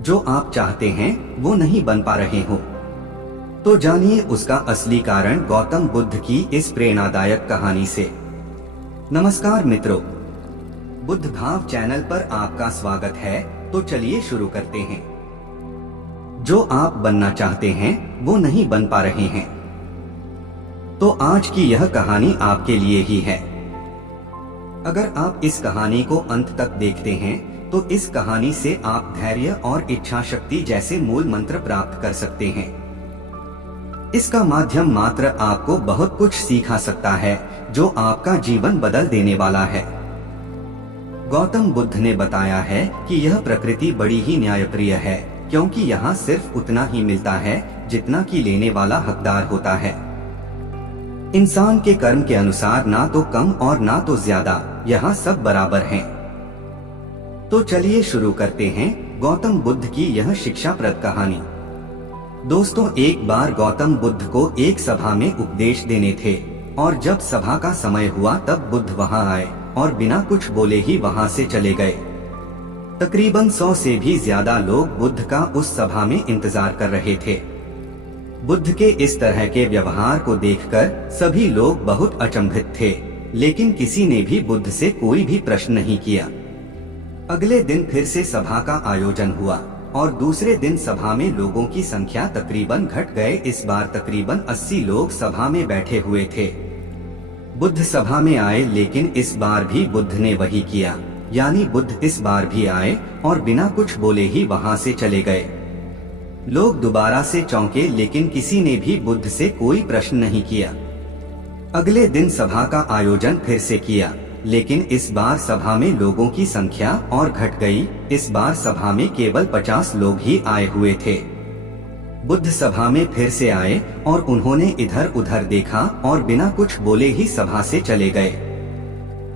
जो आप चाहते हैं वो नहीं बन पा रहे हो। तो जानिए उसका असली कारण गौतम बुद्ध की इस प्रेरणादायक कहानी से। नमस्कार मित्रों, बुद्ध भाव चैनल पर आपका स्वागत है। तो चलिए शुरू करते हैं। जो आप बनना चाहते हैं वो नहीं बन पा रहे हैं। तो आज की यह कहानी आपके लिए ही है। अगर आप इस कहानी को अंत तक देखते हैं तो इस कहानी से आप धैर्य और इच्छा शक्ति जैसे मूल मंत्र प्राप्त कर सकते हैं। इसका माध्यम मात्र आपको बहुत कुछ सिखा सकता है जो आपका जीवन बदल देने वाला है। गौतम बुद्ध ने बताया है कि यह प्रकृति बड़ी ही न्यायप्रिय है, क्योंकि यहाँ सिर्फ उतना ही मिलता है जितना कि लेने वाला हकदार होता है। इंसान के कर्म के अनुसार ना तो कम और ना तो ज्यादा, यहाँ सब बराबर हैं। तो चलिए शुरू करते हैं गौतम बुद्ध की यह शिक्षाप्रद कहानी। दोस्तों, एक बार गौतम बुद्ध को एक सभा में उपदेश देने थे और जब सभा का समय हुआ तब बुद्ध वहां आए और बिना कुछ बोले ही वहां से चले गए। तकरीबन 100 से भी ज्यादा लोग बुद्ध का उस सभा में इंतजार कर रहे थे। बुद्ध के इस तरह के व्यवहार को देखकर सभी लोग बहुत अचंभित थे, लेकिन किसी ने भी बुद्ध से कोई भी प्रश्न नहीं किया। अगले दिन फिर से सभा का आयोजन हुआ और दूसरे दिन सभा में लोगों की संख्या तकरीबन घट गए। इस बार तकरीबन 80 लोग सभा में बैठे हुए थे। बुद्ध सभा में आए, लेकिन इस बार भी बुद्ध ने वही किया, यानी बुद्ध इस बार भी आए और बिना कुछ बोले ही वहां से चले गए। लोग दोबारा से चौंके, लेकिन किसी ने भी बुद्ध से कोई प्रश्न नहीं किया। अगले दिन सभा का आयोजन फिर से किया, लेकिन इस बार सभा में लोगों की संख्या और घट गई। इस बार सभा में केवल 50 लोग ही आए हुए थे। बुद्ध सभा में फिर से आए और उन्होंने इधर उधर देखा और बिना कुछ बोले ही सभा से चले गए।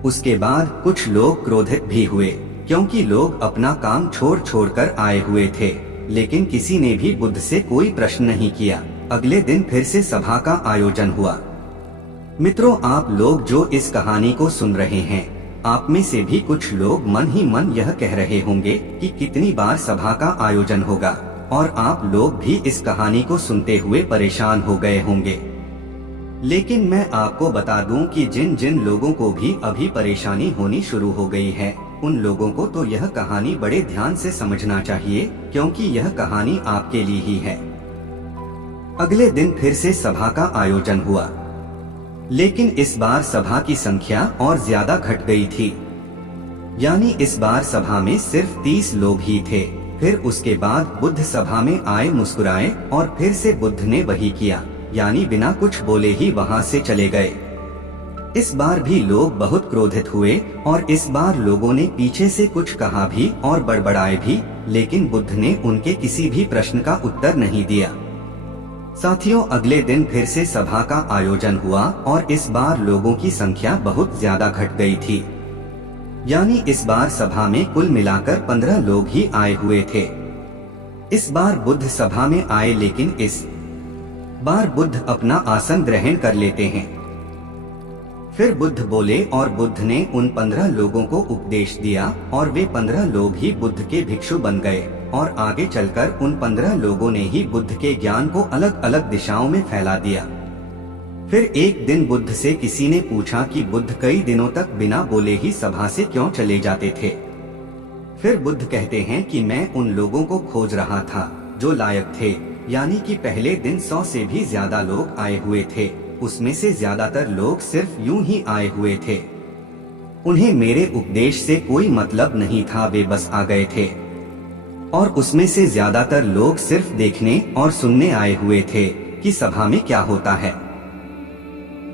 उसके बाद कुछ लोग क्रोधित भी हुए, क्योंकि लोग अपना काम छोड़ कर आए हुए थे, लेकिन किसी ने भी बुद्ध से कोई प्रश्न नहीं किया। अगले दिन फिर से सभा का आयोजन हुआ। मित्रों, आप लोग जो इस कहानी को सुन रहे हैं, आप में से भी कुछ लोग मन ही मन यह कह रहे होंगे कि कितनी बार सभा का आयोजन होगा, और आप लोग भी इस कहानी को सुनते हुए परेशान हो गए होंगे। लेकिन मैं आपको बता दूं कि जिन जिन लोगों को भी अभी परेशानी होनी शुरू हो गई है, उन लोगों को तो यह कहानी बड़े ध्यान से समझना चाहिए, क्योंकि यह कहानी आपके लिए ही है। अगले दिन फिर से सभा का आयोजन हुआ, लेकिन इस बार सभा की संख्या और ज्यादा घट गई थी, यानी इस बार सभा में सिर्फ 30 लोग ही थे। फिर उसके बाद बुद्ध सभा में आए, मुस्कुराए और फिर से बुद्ध ने वही किया, यानी बिना कुछ बोले ही वहां से चले गए। इस बार भी लोग बहुत क्रोधित हुए और इस बार लोगों ने पीछे से कुछ कहा भी और बड़बड़ाए भी, लेकिन बुद्ध ने उनके किसी भी प्रश्न का उत्तर नहीं दिया। साथियों, अगले दिन फिर से सभा का आयोजन हुआ और इस बार लोगों की संख्या बहुत ज्यादा घट गई थी, यानी इस बार सभा में कुल मिलाकर 15 लोग ही आए हुए थे। इस बार बुद्ध सभा में आए, लेकिन इस बार बुद्ध अपना आसन ग्रहण कर लेते हैं। फिर बुद्ध बोले और बुद्ध ने उन 15 लोगों को उपदेश दिया और वे 15 लोग ही बुद्ध के भिक्षु बन गए, और आगे चलकर उन 15 लोगों ने ही बुद्ध के ज्ञान को अलग अलग दिशाओं में फैला दिया। फिर एक दिन बुद्ध से किसी ने पूछा कि बुद्ध कई दिनों तक बिना बोले ही सभा से क्यों चले जाते थे। फिर बुद्ध कहते हैं कि मैं उन लोगों को खोज रहा था जो लायक थे, यानी कि पहले दिन 100 से भी ज्यादा लोग आए हुए थे, उसमें से ज्यादातर लोग सिर्फ यूं ही आए हुए थे। उन्हें मेरे उपदेश से कोई मतलब नहीं था, वे बस आ गए थे। और उसमें से ज्यादातर लोग सिर्फ देखने और सुनने आए हुए थे कि सभा में क्या होता है।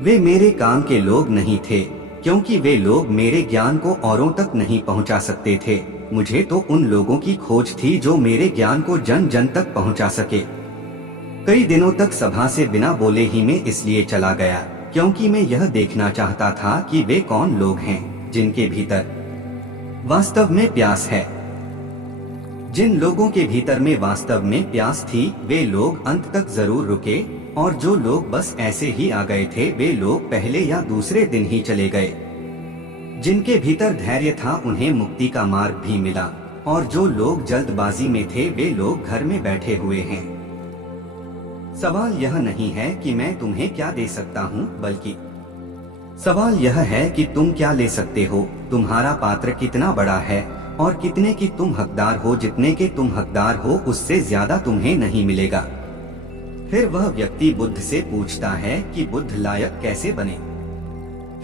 वे मेरे काम के लोग नहीं थे, क्योंकि वे लोग मेरे ज्ञान को औरों तक नहीं पहुंचा सकते थे। मुझे तो उन लोगों की खोज थी जो मेरे ज्ञान को जन जन तक पहुंचा सके। कई दिनों तक सभा से बिना बोले ही मैं इसलिए चला गया, क्योंकि मैं यह देखना चाहता था कि वे कौन लोग हैं जिनके भीतर वास्तव में प्यास है। जिन लोगों के भीतर में वास्तव में प्यास थी, वे लोग अंत तक जरूर रुके, और जो लोग बस ऐसे ही आ गए थे, वे लोग पहले या दूसरे दिन ही चले गए। जिनके भीतर धैर्य था, उन्हें मुक्ति का मार्ग भी मिला, और जो लोग जल्दबाजी में थे वे लोग घर में बैठे हुए हैं। सवाल यह नहीं है कि मैं तुम्हें क्या दे सकता हूँ, बल्कि सवाल यह है कि तुम क्या ले सकते हो। तुम्हारा पात्र कितना बड़ा है और कितने की तुम हकदार हो। जितने के तुम हकदार हो उससे ज्यादा तुम्हें नहीं मिलेगा। फिर वह व्यक्ति बुद्ध से पूछता है कि बुद्ध लायक कैसे बने।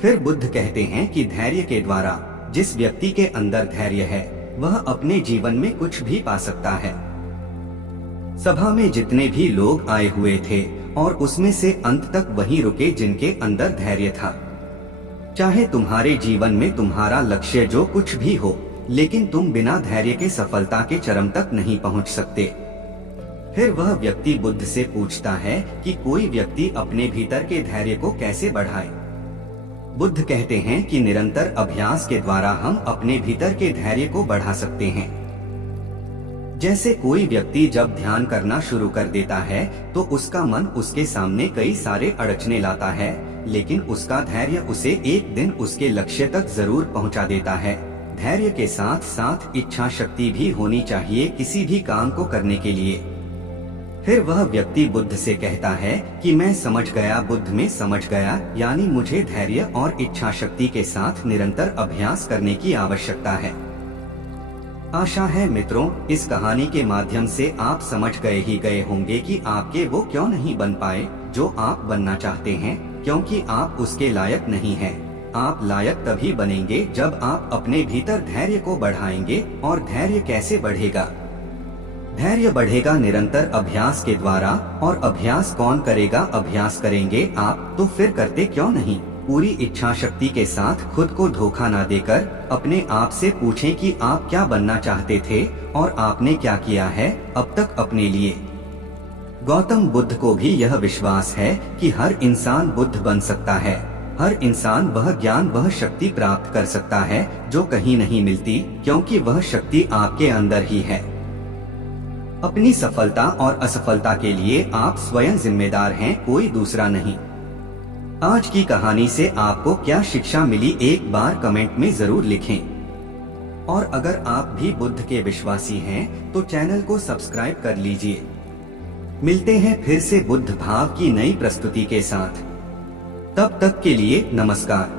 फिर बुद्ध कहते हैं कि धैर्य के द्वारा। जिस व्यक्ति के अंदर धैर्य है वह अपने जीवन में कुछ भी पा सकता है। सभा में जितने भी लोग आए हुए थे और उसमें से अंत तक वही रुके जिनके अंदर धैर्य था। चाहे तुम्हारे जीवन में तुम्हारा लक्ष्य जो कुछ भी हो, लेकिन तुम बिना धैर्य के सफलता के चरम तक नहीं पहुंच सकते। फिर वह व्यक्ति बुद्ध से पूछता है कि कोई व्यक्ति अपने भीतर के धैर्य को कैसे बढ़ाए। बुद्ध कहते हैं कि निरंतर अभ्यास के द्वारा हम अपने भीतर के धैर्य को बढ़ा सकते हैं। जैसे कोई व्यक्ति जब ध्यान करना शुरू कर देता है तो उसका मन उसके सामने कई सारे अड़चने लाता है, लेकिन उसका धैर्य उसे एक दिन उसके लक्ष्य तक जरूर पहुंचा देता है। धैर्य के साथ साथ इच्छा शक्ति भी होनी चाहिए किसी भी काम को करने के लिए। फिर वह व्यक्ति बुद्ध से कहता है कि मैं समझ गया, बुद्ध में समझ गया, यानी मुझे धैर्य और इच्छा शक्ति के साथ निरंतर अभ्यास करने की आवश्यकता है। आशा है मित्रों, इस कहानी के माध्यम से आप समझ गए होंगे कि आपके वो क्यों नहीं बन पाए जो आप बनना चाहते हैं, क्योंकि आप उसके लायक नहीं हैं। आप लायक तभी बनेंगे जब आप अपने भीतर धैर्य को बढ़ाएंगे। और धैर्य कैसे बढ़ेगा? धैर्य बढ़ेगा निरंतर अभ्यास के द्वारा। और अभ्यास कौन करेगा? अभ्यास करेंगे आप, तो फिर करते क्यों नहीं? पूरी इच्छा शक्ति के साथ खुद को धोखा ना देकर अपने आप से पूछें कि आप क्या बनना चाहते थे और आपने क्या किया है अब तक अपने लिए। गौतम बुद्ध को भी यह विश्वास है कि हर इंसान बुद्ध बन सकता है। हर इंसान वह ज्ञान, वह शक्ति प्राप्त कर सकता है जो कहीं नहीं मिलती, क्योंकि वह शक्ति आपके अंदर ही है। अपनी सफलता और असफलता के लिए आप स्वयं जिम्मेदार हैं, कोई दूसरा नहीं। आज की कहानी से आपको क्या शिक्षा मिली, एक बार कमेंट में जरूर लिखें। और अगर आप भी बुद्ध के विश्वासी हैं तो चैनल को सब्सक्राइब कर लीजिए। मिलते हैं फिर से बुद्ध भाव की नई प्रस्तुति के साथ। तब तक के लिए नमस्कार।